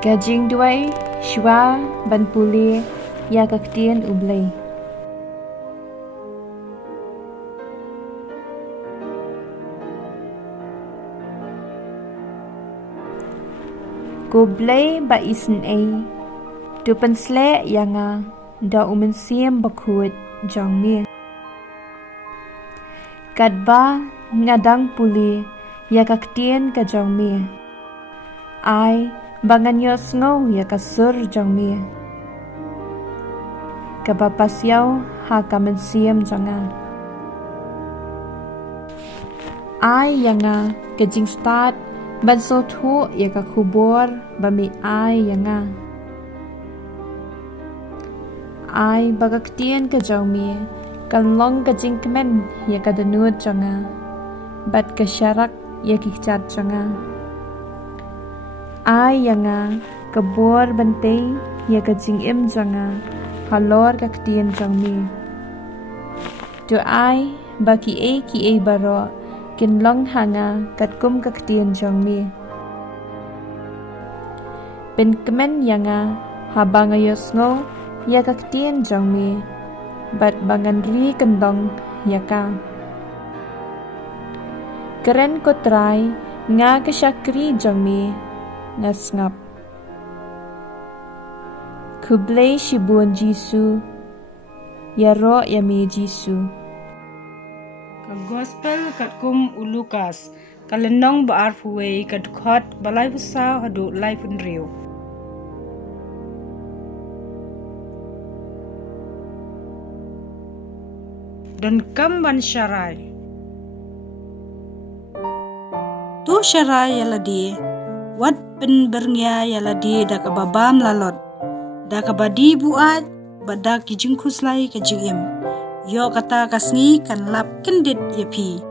Ka duwai, shwa, ban Pule, ya ka ktien blei ba imsngi, tu pensle yanga, da siem bakut jang mi. Kadba ngadang Pule, ya ka ktien ka jang mi. Ai bangan yos ngau ya ka sur jang mi. Kaba pasyaw ha ka siem janga. Ai yanga ka jing start ban so thu ya ka khubor ba mi ai yanga. Ai baga ktien ka jang mi, kan long ka jing kemen ya ka danut janga. Bat ka syarak ya ki chat janga. Ai yanga ka bor bantay ya ka jing janga. Halor ka ktien jang mi. Tu ai ba ki e baro kin long hanga kat kum ka ktien jang mi. Pen kemen yanga habang ayos ngo ya ka ktien jang mi. Bat bangan ri kendong ya ka. Keren ko try nga ka syakri jang mi ngap. Kublei shibun Jisu ya ro ya mi Jisu. Gospel kat kum Lukas kalenong baar fuwei kat khot balai busa hadu lai pun riu. Dan kam ban sharai. Tu sharai yaladi wat pen berngya yaladi da kababam lalot. Da kabadi buat badak kijingkus lai ke jingim. Yo kata kasngi kan lap kendit yapi.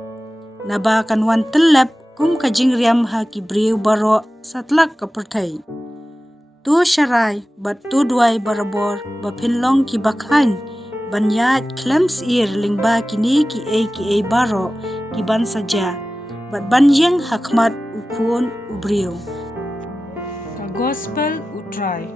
Naba kan wan telap kum ka jingriam ha ki briu baro satlak ka pertai. Tu sharai bat tu duwai barabor ba pinlong ki bakhan banyat klems ir lingba kini ki baro ki ban saja. Bat banjeng hakmat ukun ubriu. Ka gospel utrai.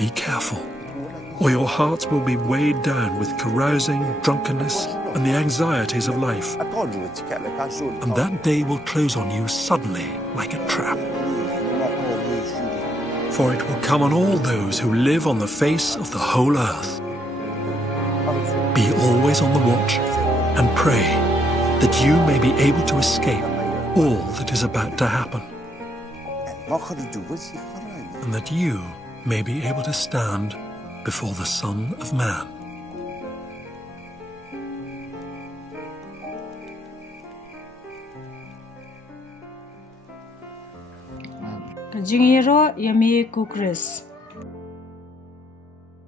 Be careful, or your hearts will be weighed down with carousing, drunkenness, and the anxieties of life. And that day will close on you suddenly like a trap. For it will come on all those who live on the face of the whole earth. Be always on the watch and pray that you may be able to escape all that is about to happen, and that you may be able to stand before the Son of Man. Jingiro yami kukris.